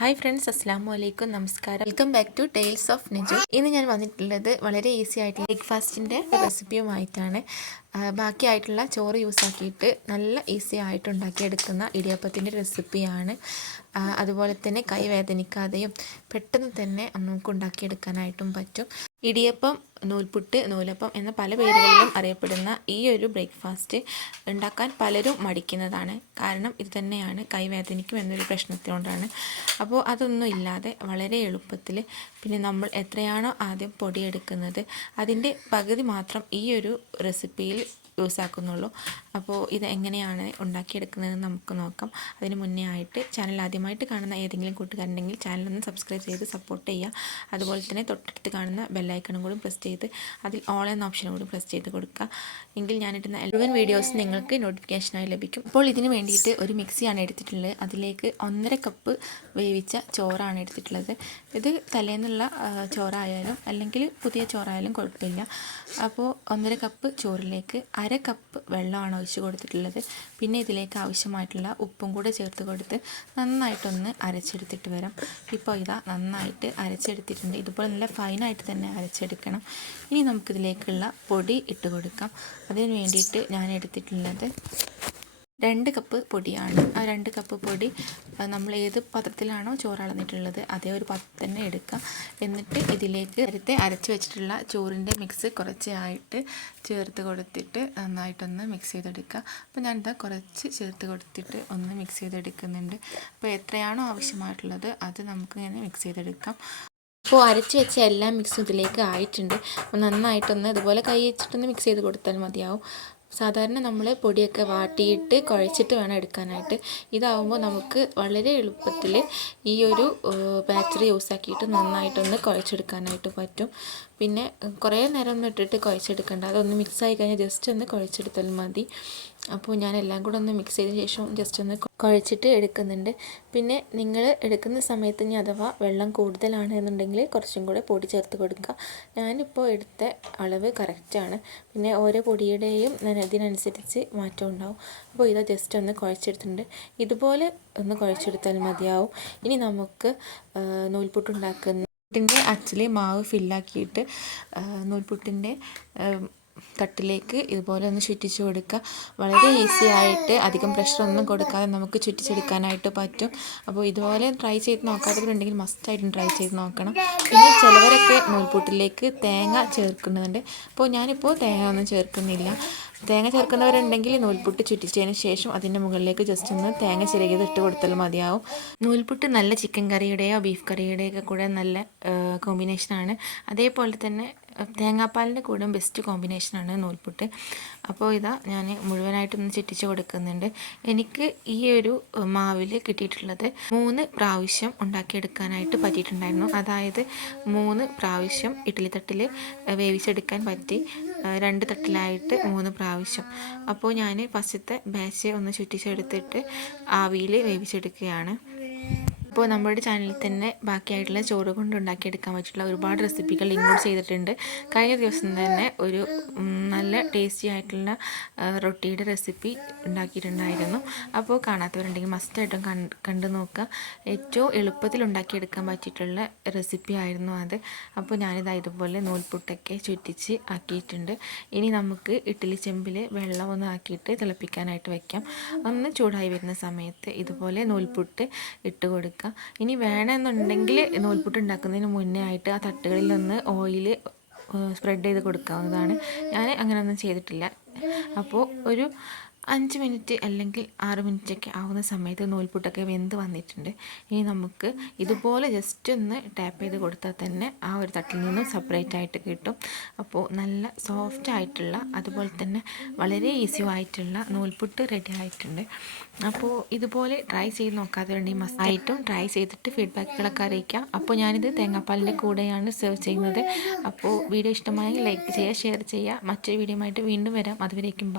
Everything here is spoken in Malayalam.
ഹായ് ഫ്രണ്ട്സ്, അസ്സാമു അലൈക്കും, നമസ്കാരം. Welcome back to tales of Neju. ഇന്ന് ഞാൻ വന്നിട്ടുള്ളത് വളരെ ഈസി ആയിട്ടുള്ള ബ്രേക്ക്ഫാസ്റ്റിൻ്റെ റെസിപ്പിയുമായിട്ടാണ്. ബാക്കിയായിട്ടുള്ള ചോറ് യൂസ് ആക്കിയിട്ട് നല്ല ഈസി ആയിട്ട് ഉണ്ടാക്കിയെടുക്കുന്ന ഇടിയപ്പത്തിൻ്റെ റെസിപ്പിയാണ്. അതുപോലെ തന്നെ കൈ വേദനിക്കാതെയും പെട്ടെന്ന് തന്നെ നമുക്ക് ഉണ്ടാക്കിയെടുക്കാനായിട്ടും പറ്റും. ഇടിയപ്പം, നൂൽപുട്ട്, നൂലപ്പം എന്ന പല പേരുകളിലും അറിയപ്പെടുന്ന ഈ ഒരു ബ്രേക്ക്ഫാസ്റ്റ് ഉണ്ടാക്കാൻ പലരും മടിക്കുന്നതാണ്. കാരണം ഇത് തന്നെയാണ്, കൈവേദനിക്കും എന്നൊരു പ്രശ്നത്തിനോടാണ്. അപ്പോൾ അതൊന്നും ഇല്ലാതെ വളരെ എളുപ്പത്തിൽ, പിന്നെ നമ്മൾ എത്രയാണോ ആദ്യം പൊടിയെടുക്കുന്നത് അതിൻ്റെ പകുതി മാത്രം ഈ ഒരു റെസിപ്പിയിൽ യൂസ് ആക്കുന്നുള്ളൂ. അപ്പോൾ ഇത് എങ്ങനെയാണ് ഉണ്ടാക്കിയെടുക്കുന്നതെന്ന് നമുക്ക് നോക്കാം. അതിന് മുന്നേ ആയിട്ട് ചാനൽ ആദ്യമായിട്ട് കാണുന്ന ഏതെങ്കിലും കൂട്ടുകാരുണ്ടെങ്കിൽ ചാനലൊന്ന് സബ്സ്ക്രൈബ് ചെയ്ത് സപ്പോർട്ട് ചെയ്യുക. അതുപോലെ തന്നെ തൊട്ടടുത്ത് കാണുന്ന ബെല്ലൈക്കണും കൂടി പ്രസ് ചെയ്ത് അതിൽ ഓൾ എന്ന ഓപ്ഷനും കൂടി പ്രസ് ചെയ്ത് കൊടുക്കുക. എങ്കിൽ ഞാനിടുന്ന മുഴുവൻ വീഡിയോസ് നിങ്ങൾക്ക് നോട്ടിഫിക്കേഷനായി ലഭിക്കും. അപ്പോൾ ഇതിന് വേണ്ടിയിട്ട് ഒരു മിക്സിയാണ് എടുത്തിട്ടുള്ളത്. അതിലേക്ക് 1.5 കപ്പ് വേവിച്ച ചോറാണ് എടുത്തിട്ടുള്ളത്. ഇത് തലേന്നുള്ള ചോറായാലും അല്ലെങ്കിൽ പുതിയ ചോറായാലും കുഴപ്പമില്ല. അപ്പോൾ 1.5 കപ്പ് ചോറിലേക്ക് 1/2 കപ്പ് വെള്ളമാണ് ഒഴിച്ച് കൊടുത്തിട്ടുള്ളത്. പിന്നെ ഇതിലേക്ക് ആവശ്യമായിട്ടുള്ള ഉപ്പും കൂടെ ചേർത്ത് കൊടുത്ത് നന്നായിട്ടൊന്ന് അരച്ചെടുത്തിട്ട് വരാം. ഇപ്പോൾ ഇതാ നന്നായിട്ട് അരച്ചെടുത്തിട്ടുണ്ട്. ഇതുപോലെ നല്ല ഫൈനായിട്ട് തന്നെ അരച്ചെടുക്കണം. ഇനി നമുക്കിതിലേക്കുള്ള പൊടി ഇട്ട് കൊടുക്കാം. അതിന് വേണ്ടിയിട്ട് ഞാൻ എടുത്തിട്ടുള്ളത് 2 കപ്പ് പൊടിയാണ്. ആ 2 കപ്പ് പൊടി നമ്മൾ ഏത് പാത്രത്തിലാണോ ചോറ് അളന്നിട്ടുള്ളത് അതേ ഒരു പാത്രം തന്നെ എടുക്കുക. എന്നിട്ട് ഇതിലേക്ക് നേരത്തെ അരച്ച് വെച്ചിട്ടുള്ള ചോറിൻ്റെ മിക്സ് കുറച്ചായിട്ട് ചേർത്ത് കൊടുത്തിട്ട് നന്നായിട്ടൊന്ന് മിക്സ് ചെയ്തെടുക്കുക. അപ്പോൾ ഞാനിതാ കുറച്ച് ചേർത്ത് കൊടുത്തിട്ട് ഒന്ന് മിക്സ് ചെയ്തെടുക്കുന്നുണ്ട്. അപ്പോൾ എത്രയാണോ ആവശ്യമായിട്ടുള്ളത് അത് നമുക്ക് ഇങ്ങനെ മിക്സ് ചെയ്തെടുക്കാം. അപ്പോൾ അരച്ച് വെച്ച എല്ലാ മിക്സും ഇതിലേക്ക് ആയിട്ടുണ്ട്. അപ്പോൾ നന്നായിട്ടൊന്ന് ഇതുപോലെ കൈ വെച്ചിട്ടൊന്ന് മിക്സ് ചെയ്ത് കൊടുത്താൽ മതിയാവും. സാധാരണ നമ്മൾ പൊടിയൊക്കെ വാട്ടിയിട്ട് കുഴച്ചിട്ട് വേണം എടുക്കാനായിട്ട്. ഇതാവുമ്പോൾ നമുക്ക് വളരെ എളുപ്പത്തിൽ ഈ ഒരു ബാറ്ററി യൂസ് ആക്കിയിട്ട് നന്നായിട്ടൊന്ന് കുഴച്ചെടുക്കാനായിട്ട് പറ്റും. പിന്നെ കുറേ നേരം ഒന്നും ഇട്ടിട്ട് കുഴച്ചെടുക്കേണ്ട, അതൊന്ന് മിക്സായി കഴിഞ്ഞാൽ ജസ്റ്റ് ഒന്ന് കുഴച്ചെടുത്താൽ മതി. അപ്പോൾ ഞാൻ എല്ലാം കൂടെ ഒന്ന് മിക്സ് ചെയ്തതിന് ശേഷം ജസ്റ്റ് ഒന്ന് കുഴച്ചിട്ട് എടുക്കുന്നുണ്ട്. പിന്നെ നിങ്ങൾ എടുക്കുന്ന സമയത്ത് ഇനി അഥവാ വെള്ളം കൂടുതലാണ് എന്നുണ്ടെങ്കിൽ കുറച്ചും കൂടെ പൊടി ചേർത്ത് കൊടുക്കുക. ഞാനിപ്പോൾ എടുത്ത അളവ് കറക്റ്റാണ്. പിന്നെ ഓരോ പൊടിയുടെയും ഇതിനനുസരിച്ച് മാറ്റം ഉണ്ടാവും. അപ്പോൾ ഇത് ജസ്റ്റ് ഒന്ന് കുഴച്ചെടുത്തിട്ടുണ്ട്. ഇതുപോലെ ഒന്ന് കുഴച്ചെടുത്താൽ മതിയാവും. ഇനി നമുക്ക് നൂൽപുട്ടുണ്ടാക്കുന്ന അച്ചിലെ മാവ് ഫില്ലാക്കിയിട്ട് നൂൽപുട്ടിൻ്റെ തട്ടിലേക്ക് ഇതുപോലെ ഒന്ന് ചുറ്റിച്ച് കൊടുക്കുക. വളരെ ഈസി ആയിട്ട് അധികം പ്രഷറൊന്നും കൊടുക്കാതെ നമുക്ക് ചുറ്റിച്ചെടുക്കാനായിട്ട് പറ്റും. അപ്പോൾ ഇതുപോലെ ട്രൈ ചെയ്ത് നോക്കാത്തവരുണ്ടെങ്കിൽ മസ്റ്റായിട്ടും ട്രൈ ചെയ്ത് നോക്കണം. പിന്നെ ചിലവരൊക്കെ നൂൽപുട്ടിലേക്ക് തേങ്ങ ചേർക്കുന്നുണ്ട്. അപ്പോൾ ഞാനിപ്പോൾ തേങ്ങ ഒന്നും ചേർക്കുന്നില്ല. തേങ്ങ ചേർക്കുന്നവരുണ്ടെങ്കിൽ നൂൽപുട്ട് ചുറ്റിച്ചതിന് ശേഷം അതിൻ്റെ മുകളിലേക്ക് ജസ്റ്റ് ഒന്ന് തേങ്ങ ചിരകിയത് ഇട്ട് കൊടുത്താൽ മതിയാവും. നൂൽപുട്ട് നല്ല ചിക്കൻ കറിയുടെയോ ബീഫ് കറിയുടെയൊക്കെ കൂടെ നല്ല കോമ്പിനേഷനാണ്. അതേപോലെ തന്നെ തേങ്ങാപ്പാലിൻ്റെ കൂടെ ബെസ്റ്റ് കോമ്പിനേഷനാണ് നൂൽപുട്ട്. അപ്പോൾ ഇതാ ഞാൻ മുഴുവനായിട്ടൊന്ന് ചുറ്റിച്ച് കൊടുക്കുന്നുണ്ട്. എനിക്ക് ഈ ഒരു മാവിൽ കിട്ടിയിട്ടുള്ളത് 3 പ്രാവശ്യം ഉണ്ടാക്കിയെടുക്കാനായിട്ട് പറ്റിയിട്ടുണ്ടായിരുന്നു. അതായത് 3 പ്രാവശ്യം ഇഡ്ഡലി തട്ടിൽ വേവിച്ചെടുക്കാൻ പറ്റി. 2 തട്ടിലായിട്ട് 3 പ്രാവശ്യം. അപ്പോൾ ഞാൻ ഫസ്റ്റത്തെ ബാച്ച് ഒന്ന് ചുറ്റിച്ചെടുത്തിട്ട് ആവിയിൽ വേവിച്ചെടുക്കുകയാണ്. അപ്പോൾ നമ്മുടെ ചാനലിൽ തന്നെ ബാക്കിയായിട്ടുള്ള ചോറ് കൊണ്ട് ഉണ്ടാക്കിയെടുക്കാൻ പറ്റിയിട്ടുള്ള ഒരുപാട് റെസിപ്പികൾ ഇൻക്ലൂഡ് ചെയ്തിട്ടുണ്ട്. കഴിഞ്ഞ ദിവസം തന്നെ ഒരു നല്ല ടേസ്റ്റി ആയിട്ടുള്ള റൊട്ടിയുടെ റെസിപ്പി ഉണ്ടാക്കിയിട്ടുണ്ടായിരുന്നു. അപ്പോൾ കാണാത്തവരുണ്ടെങ്കിൽ മസ്റ്റായിട്ടും കണ്ടു നോക്കുക. ഏറ്റവും എളുപ്പത്തിൽ ഉണ്ടാക്കിയെടുക്കാൻ പറ്റിയിട്ടുള്ള റെസിപ്പി ആയിരുന്നു അത്. അപ്പോൾ ഞാനിത് ഇതുപോലെ നൂൽപുട്ടൊക്കെ ചുറ്റിച്ച് ആക്കിയിട്ടുണ്ട്. ഇനി നമുക്ക് ഇഡ്ഡലി ചെമ്പിൽ വെള്ളം ഒന്ന് ആക്കിയിട്ട് തിളപ്പിക്കാനായിട്ട് വയ്ക്കാം. ഒന്ന് ചൂടായി വരുന്ന സമയത്ത് ഇതുപോലെ നൂൽപുട്ട് ഇട്ട് കൊടുക്കുക. ഇനി വേണമെന്നുണ്ടെങ്കിൽ നൂൽപുട്ട് ഉണ്ടാക്കുന്നതിന് മുന്നേ ആയിട്ട് ആ തട്ടുകളിലൊന്ന് ഓയിൽ സ്പ്രെഡ് ചെയ്ത് കൊടുക്കാവുന്നതാണ്. ഞാൻ അങ്ങനെയൊന്നും ചെയ്തിട്ടില്ല. അപ്പോൾ ഒരു 5 മിനിറ്റ് അല്ലെങ്കിൽ 6 മിനിറ്റൊക്കെ ആവുന്ന സമയത്ത് നൂൽപുട്ടൊക്കെ വെന്ത് വന്നിട്ടുണ്ട്. ഇനി നമുക്ക് ഇതുപോലെ ജസ്റ്റ് ഒന്ന് ടാപ്പ് ചെയ്ത് കൊടുത്താൽ തന്നെ ആ ഒരു തട്ടിൽ നിന്നും സെപ്പറേറ്റ് ആയിട്ട് കിട്ടും. അപ്പോൾ നല്ല സോഫ്റ്റ് ആയിട്ടുള്ള അതുപോലെ തന്നെ വളരെ ഈസി ആയിട്ടുള്ള നൂൽപുട്ട് റെഡി ആയിട്ടുണ്ട്. അപ്പോൾ ഇതുപോലെ ട്രൈ ചെയ്ത് നോക്കാത്തവരുണ്ടെങ്കിൽ മസ്റ്റായിട്ടും ട്രൈ ചെയ്തിട്ട് ഫീഡ്ബാക്കുകളൊക്കെ അറിയിക്കാം. അപ്പോൾ ഞാനിത് തേങ്ങാപ്പാലിൻ്റെ കൂടെയാണ് സെർവ് ചെയ്യുന്നത്. അപ്പോൾ വീഡിയോ ഇഷ്ടമായെങ്കിൽ ലൈക്ക് ചെയ്യുക, ഷെയർ ചെയ്യുക. മറ്റൊരു വീഡിയോ ആയിട്ട് വീണ്ടും വരാം. അതുവരേക്കും ബൈ.